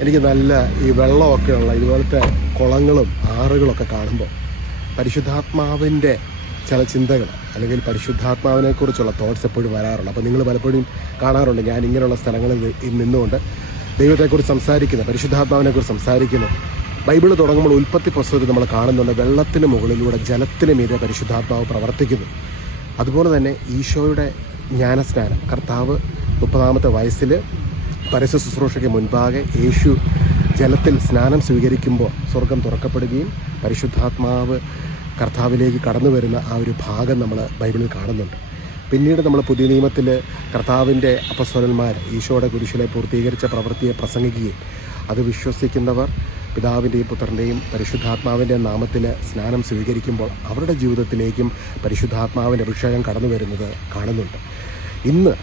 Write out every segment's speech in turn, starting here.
എനിക്ക് നല്ല ഈ വെള്ളമൊക്കെയുള്ള ഇതുപോലത്തെ കുളങ്ങളും ആറുകളൊക്കെ കാണുമ്പോൾ പരിശുദ്ധാത്മാവിന്റെ ചില ചിന്തകൾ അല്ലെങ്കിൽ പരിശുദ്ധാത്മാവിനെ കുറിച്ചുള്ള തോട്ട്സ് എപ്പോഴും വരാറുണ്ട്. അപ്പോൾ നിങ്ങൾ പലപ്പോഴും കാണാറുണ്ട്. ഞാൻ ഇങ്ങനെയുള്ള സ്ഥലങ്ങളിൽ നിന്നുകൊണ്ട് ദൈവത്തെക്കുറിച്ച് സംസാരിക്കുന്നത് പരിശുദ്ധാത്മാവിനെ കുറിച്ച് സംസാരിക്കുന്നത് ബൈബിൾ തുടങ്ങുമ്പോൾ ഉൽപ്പത്തി പുസ്തകത്തിൽ നമ്മൾ കാണുന്നുണ്ട്. വെള്ളത്തിന് മുകളിലൂടെ ജലത്തിന് മീതെ പരിശുദ്ധാത്മാവ് പ്രവർത്തിക്കുന്നു. അതുപോലെ തന്നെ ഈശോയുടെ ജ്ഞാനസ്നാനം. കർത്താവ് മുപ്പതാമത്തെ വയസ്സിൽ പരസ്യ ശുശ്രൂഷയ്ക്ക് മുൻപാകെ യേശു ജലത്തിൽ സ്നാനം സ്വീകരിക്കുമ്പോൾ സ്വർഗം തുറക്കപ്പെടുകയും പരിശുദ്ധാത്മാവ് കർത്താവിലേക്ക് കടന്നു വരുന്ന ആ ഒരു ഭാഗം നമ്മൾ ബൈബിളിൽ കാണുന്നുണ്ട്. പിന്നീട് നമ്മൾ പുതിയ നിയമത്തിൽ കർത്താവിന്റെ അപസ്വരന്മാർ ഈശോയുടെ കുരിശിലെ പൂർത്തീകരിച്ച പ്രവൃത്തിയെ പ്രസംഗിക്കുകയും അത് വിശ്വസിക്കുന്നവർ പിതാവിന്റെയും പുത്രന്റെയും പരിശുദ്ധാത്മാവിന്റെ നാമത്തിൽ സ്നാനം സ്വീകരിക്കുമ്പോൾ അവരുടെ ജീവിതത്തിലേക്കും പരിശുദ്ധാത്മാവിന്റെ അഭിഷേകം കടന്നു വരുന്നത് കാണുന്നുണ്ട്. ഇന്ന്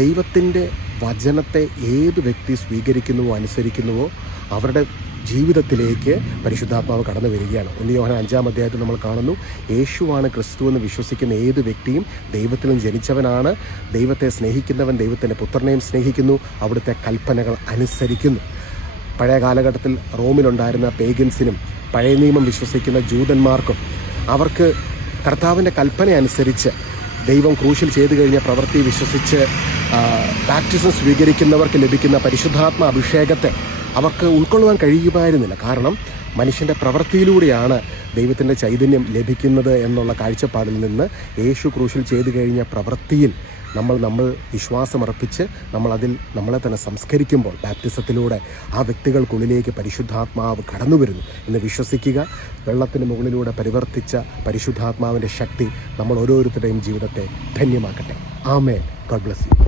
ദൈവത്തിന്റെ വചനത്തെ ഏത് വ്യക്തി സ്വീകരിക്കുന്നുവോ അനുസരിക്കുന്നുവോ അവരുടെ ജീവിതത്തിലേക്ക് പരിശുദ്ധാത്മാവ് കടന്നു വരികയാണ്. ഒന്ന് യോഹന അഞ്ചാം അധ്യായത്തിൽ നമ്മൾ കാണുന്നു യേശുവാണ് ക്രിസ്തു എന്ന് വിശ്വസിക്കുന്ന ഏത് വ്യക്തിയും ദൈവത്തിലും ജനിച്ചവനാണ്. ദൈവത്തെ സ്നേഹിക്കുന്നവൻ ദൈവത്തിന്റെ പുത്രനെയും സ്നേഹിക്കുന്നു. അവിടുത്തെ കൽപ്പനകൾ അനുസരിക്കുന്നു. പഴയ കാലഘട്ടത്തിൽ റോമിലുണ്ടായിരുന്ന പേഗൻസിനും പഴയ നിയമം വിശ്വസിക്കുന്ന ജൂതന്മാർക്കും അവർക്ക് കർത്താവിന്റെ കൽപ്പന അനുസരിച്ച് ദൈവം ക്രൂശിൽ ചെയ്തു കഴിഞ്ഞ പ്രവൃത്തി വിശ്വസിച്ച് ബാപ്റ്റിസം സ്വീകരിക്കുന്നവർക്ക് ലഭിക്കുന്ന പരിശുദ്ധാത്മ അഭിഷേകത്തെ അവർക്ക് ഉൾക്കൊള്ളുവാൻ കഴിയുമായിരുന്നില്ല. കാരണം മനുഷ്യന്റെ പ്രവൃത്തിയിലൂടെയാണ് ദൈവത്തിന്റെ ചൈതന്യം ലഭിക്കുന്നത് എന്നുള്ള കാഴ്ചപ്പാടിൽ നിന്ന് യേശു ക്രൂശിൽ ചെയ്തു കഴിഞ്ഞ പ്രവൃത്തിയിൽ നമ്മൾ നമ്മൾ വിശ്വാസമർപ്പിച്ച് നമ്മളതിൽ നമ്മളെ തന്നെ സംസ്കരിക്കുമ്പോൾ ബാപ്റ്റിസത്തിലൂടെ ആ വ്യക്തികൾക്കുള്ളിലേക്ക് പരിശുദ്ധാത്മാവ് കടന്നു വരുന്നു എന്ന് വിശ്വസിക്കുക. വെള്ളത്തിന് മുകളിലൂടെ പരിവർത്തിച്ച പരിശുദ്ധാത്മാവിന്റെ ശക്തി നമ്മൾ ഓരോരുത്തരുടെയും ജീവിതത്തെ ധന്യമാക്കട്ടെ. ആമേ ഗോഡ് ബ്ലസ് യു